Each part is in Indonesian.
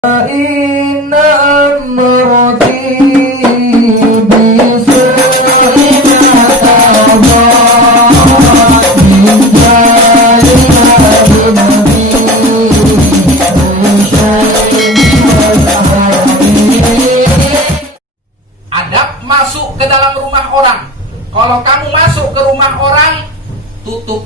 إن أمرتي بسوء قضاء من ذلك بنبي Adab masuk ke dalam rumah orang. Kalau kamu masuk ke rumah orang, tutup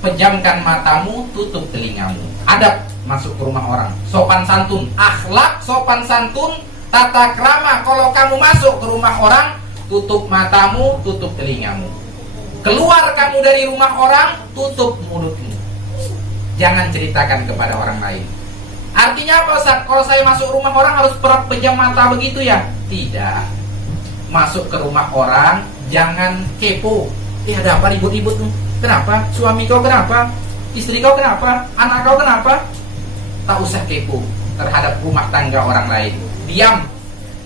pejamkan matamu, tutup telingamu. Adab masuk ke rumah orang. Sopan santun, akhlak sopan santun, tata krama. Kalau kamu masuk ke rumah orang, tutup matamu, tutup telingamu. Keluar kamu dari rumah orang, tutup mulutmu. Jangan ceritakan kepada orang lain. Artinya apa, Ustaz? Kalau saya masuk rumah orang harus pejam mata begitu ya? Tidak. Masuk ke rumah orang, jangan kepo. Ada apa ribut-ribut tuh? Kenapa? Suami kau kenapa? Istri kau kenapa? Anak kau kenapa? Tak usah kepo terhadap rumah tangga orang lain. Diam.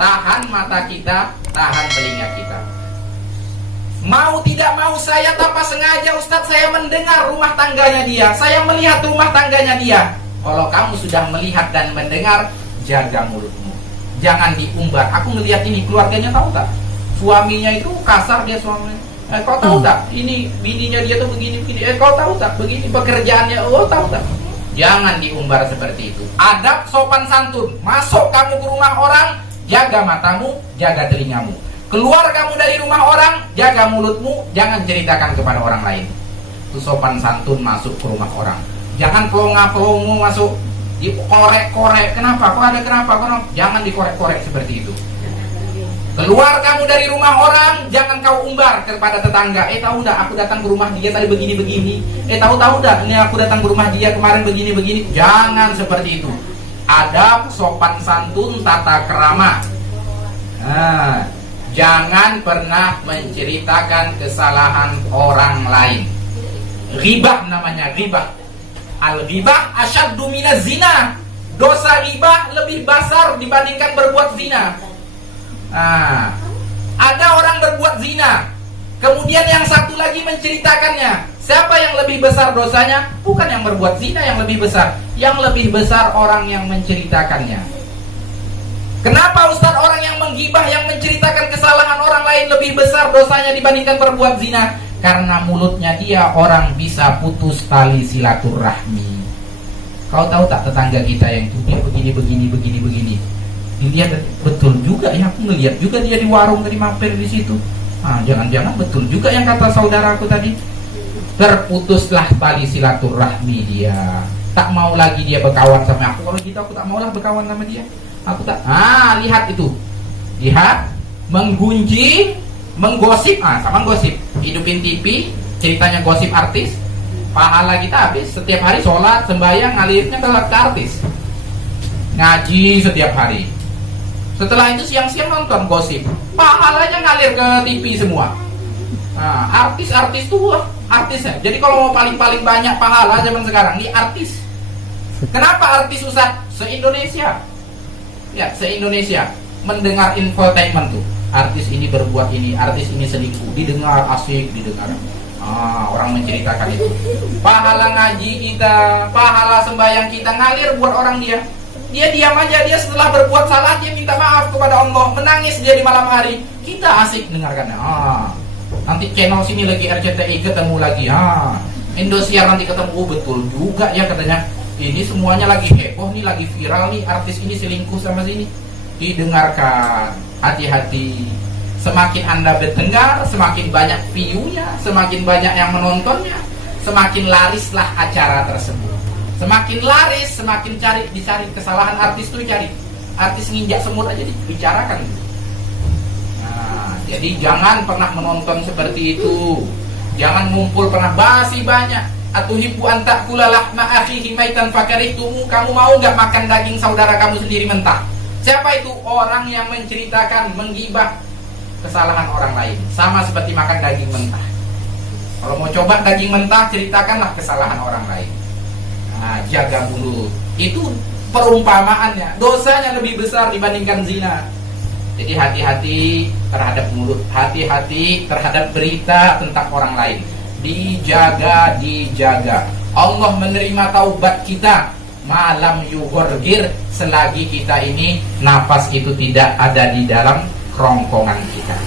Tahan mata kita, tahan telinga kita. Mau tidak mau saya tanpa sengaja, Ustaz, saya mendengar rumah tangganya dia, saya melihat rumah tangganya dia. Kalau kamu sudah melihat dan mendengar, jaga mulutmu. Jangan diumbar. Aku ngelihat ini keluarganya, tahu tak? Suaminya itu kasar dia suaminya. Kau tahu tak? Ini bininya dia tuh begini-begini. Kau tahu tak? Begini pekerjaannya. Oh, tahu tak? Jangan diumbar seperti itu. Adab sopan santun. Masuk kamu ke rumah orang, jaga matamu, jaga telingamu. Keluar kamu dari rumah orang, jaga mulutmu, jangan ceritakan kepada orang lain. Itu sopan santun masuk ke rumah orang. Jangan pelongo masuk, dikorek-korek. Kenapa? Kok ada kenapa? Jangan dikorek-korek seperti itu. Keluar kamu dari rumah orang, jangan kau umbar kepada tetangga. Tahu dah aku datang ke rumah dia tadi begini-begini. Tahu dah ini aku datang ke rumah dia kemarin begini-begini. Jangan seperti itu. Adab, sopan santun, tata krama. Jangan pernah menceritakan kesalahan orang lain. Ghibah namanya, ghibah. Al-ghibah asyaddu minaz zina. Dosa ghibah lebih besar dibandingkan berbuat zina. Ada orang berbuat zina, kemudian yang satu lagi menceritakannya. Siapa yang lebih besar dosanya? Bukan yang berbuat zina yang lebih besar. Yang lebih besar orang yang menceritakannya. Kenapa, Ustaz, orang yang menggibah, yang menceritakan kesalahan orang lain lebih besar dosanya dibandingkan berbuat zina? Karena mulutnya dia orang bisa putus tali silaturahmi. Kau tahu tak tetangga kita yang itu dia begini. Dilihat betul juga ya, aku ngelihat juga dia di warung tadi mampir di situ. Jangan-jangan betul juga yang kata saudaraku tadi. Terputuslah tali silaturahmi dia. Tak mau lagi dia berkawan sama aku. Kalau gitu aku tak maulah berkawan sama dia. Aku tak. Lihat itu. Lihat, menggunjing, menggosip, sama gosip. Hidupin TV, ceritanya gosip artis. Pahala kita habis. Setiap hari sholat, sembahyang, ngalirnya ke artis. Ngaji setiap hari. Setelah itu siang-siang nonton gosip, pahalanya ngalir ke TV semua. Artis-artis tuh artisnya. Jadi kalau mau paling banyak pahala zaman sekarang, ini artis. Kenapa artis, Ustaz? Se-Indonesia. Ya, se-Indonesia mendengar infotainment tuh. Artis ini berbuat ini, artis ini selingkuh, didengar asik, didengar. Orang menceritakan itu. Pahala ngaji kita, pahala sembahyang kita ngalir buat orang dia. Dia diam aja, dia setelah berbuat salah dia minta maaf kepada Allah, menangis dia di malam hari. Kita asik dengarkannya. Nanti channel sini lagi RCTI ketemu lagi. Indosiar nanti ketemu, betul juga ya katanya. Ini semuanya lagi heboh nih, lagi viral nih, artis ini selingkuh sama sini. Didengarkan, hati-hati. Semakin Anda bertengkar, semakin banyak view-nya, semakin banyak yang menontonnya, semakin larislah acara tersebut. Semakin laris, semakin dicari kesalahan artis tuh cari. Artis nginjak semut aja dibicarakan. Jadi jangan pernah menonton seperti itu. Jangan ngumpul pernah basi banyak. Atuhibbu an ta'kula lahma akhihi maitan fakarihtumu. Kamu mau enggak makan daging saudara kamu sendiri mentah? Siapa itu? Orang yang menceritakan, menggibah kesalahan orang lain. Sama seperti makan daging mentah. Kalau mau coba daging mentah, ceritakanlah kesalahan orang lain. Jaga mulut. Itu perumpamaannya. Dosanya lebih besar dibandingkan zina. Jadi hati-hati terhadap mulut, hati-hati terhadap berita tentang orang lain. Dijaga. Allah menerima taubat kita. malam yugorgir, selagi kita ini nafas itu tidak ada di dalam kerongkongan kita.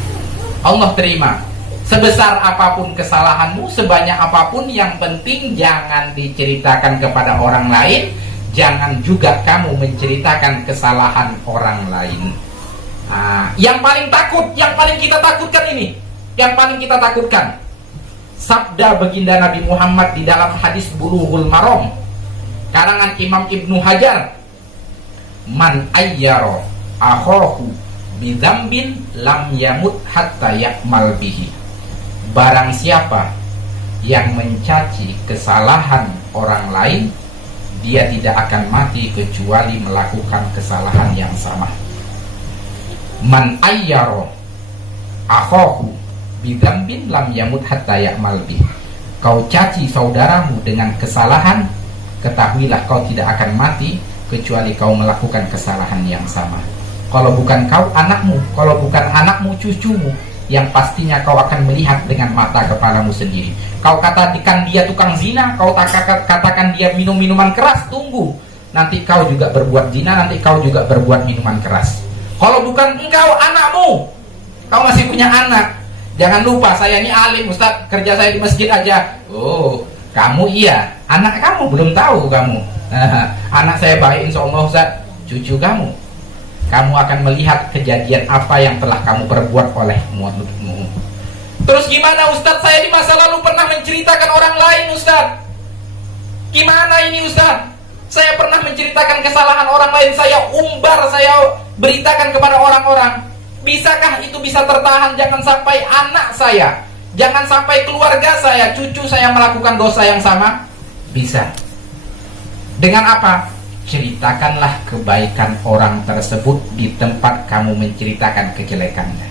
Allah terima sebesar apapun kesalahanmu, sebanyak apapun, yang penting jangan diceritakan kepada orang lain. Jangan juga kamu menceritakan kesalahan orang lain. Yang paling takut, yang paling kita takutkan ini, yang paling kita takutkan, sabda baginda Nabi Muhammad di dalam hadis Bulughul Maram karangan Imam Ibnu Hajar, man ayyara akhahu bidzambin lam yamut hatta yakmal bihi. Barang siapa yang mencaci kesalahan orang lain, dia tidak akan mati kecuali melakukan kesalahan yang sama. Man ayyara akhahu bidzambin lam yamut hatta yakmal bihi. Kau caci saudaramu dengan kesalahan, ketahuilah kau tidak akan mati kecuali kau melakukan kesalahan yang sama. Kalau bukan kau, anakmu. Kalau bukan anakmu, cucumu, yang pastinya kau akan melihat dengan mata kepalamu sendiri. Kau katakan dia tukang zina, kau katakan dia minum minuman keras, tunggu, nanti kau juga berbuat zina, nanti kau juga berbuat minuman keras. Kalau bukan engkau, anakmu, kau masih punya anak. Jangan lupa, saya ini alim, Ustaz, kerja saya di masjid aja. Oh, kamu iya, anak kamu belum tahu kamu. Anak saya baik insya Allah, Ustaz. Cucu kamu akan melihat kejadian apa yang telah kamu perbuat oleh mulutmu. Terus gimana, Ustaz? Saya di masa lalu pernah menceritakan orang lain, Ustaz. Gimana ini, Ustaz? Saya pernah menceritakan kesalahan orang lain, saya umbar, saya beritakan kepada orang-orang. Bisakah itu bisa tertahan? Jangan sampai anak saya, jangan sampai keluarga saya, cucu saya melakukan dosa yang sama. Bisa. Dengan apa? Ceritakanlah kebaikan orang tersebut di tempat kamu menceritakan kejelekannya.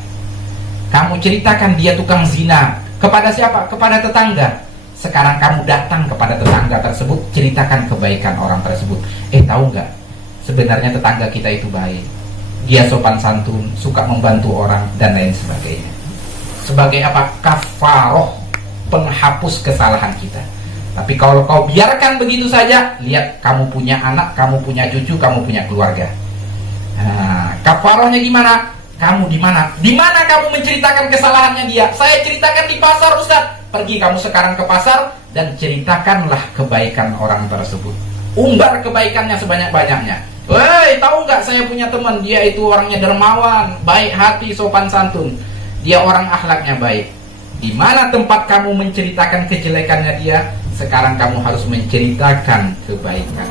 Kamu ceritakan dia tukang zina. Kepada siapa? Kepada tetangga. Sekarang kamu datang kepada tetangga tersebut, ceritakan kebaikan orang tersebut. Tahu nggak? Sebenarnya tetangga kita itu baik. Dia sopan santun, suka membantu orang, dan lain sebagainya. Sebagai apa? Kafaroh, penghapus kesalahan kita. Tapi kalau kau biarkan begitu saja, lihat, kamu punya anak, kamu punya cucu, kamu punya keluarga. Kafarohnya gimana? Kamu di mana? Di mana kamu menceritakan kesalahannya dia? Saya ceritakan di pasar, Ustaz. Pergi kamu sekarang ke pasar dan ceritakanlah kebaikan orang tersebut. Umbar kebaikannya sebanyak-banyaknya. Woi, tahu nggak, saya punya teman, dia itu orangnya dermawan, baik hati, sopan santun. Dia orang akhlaknya baik. Di mana tempat kamu menceritakan kejelekannya dia, sekarang kamu harus menceritakan kebaikan.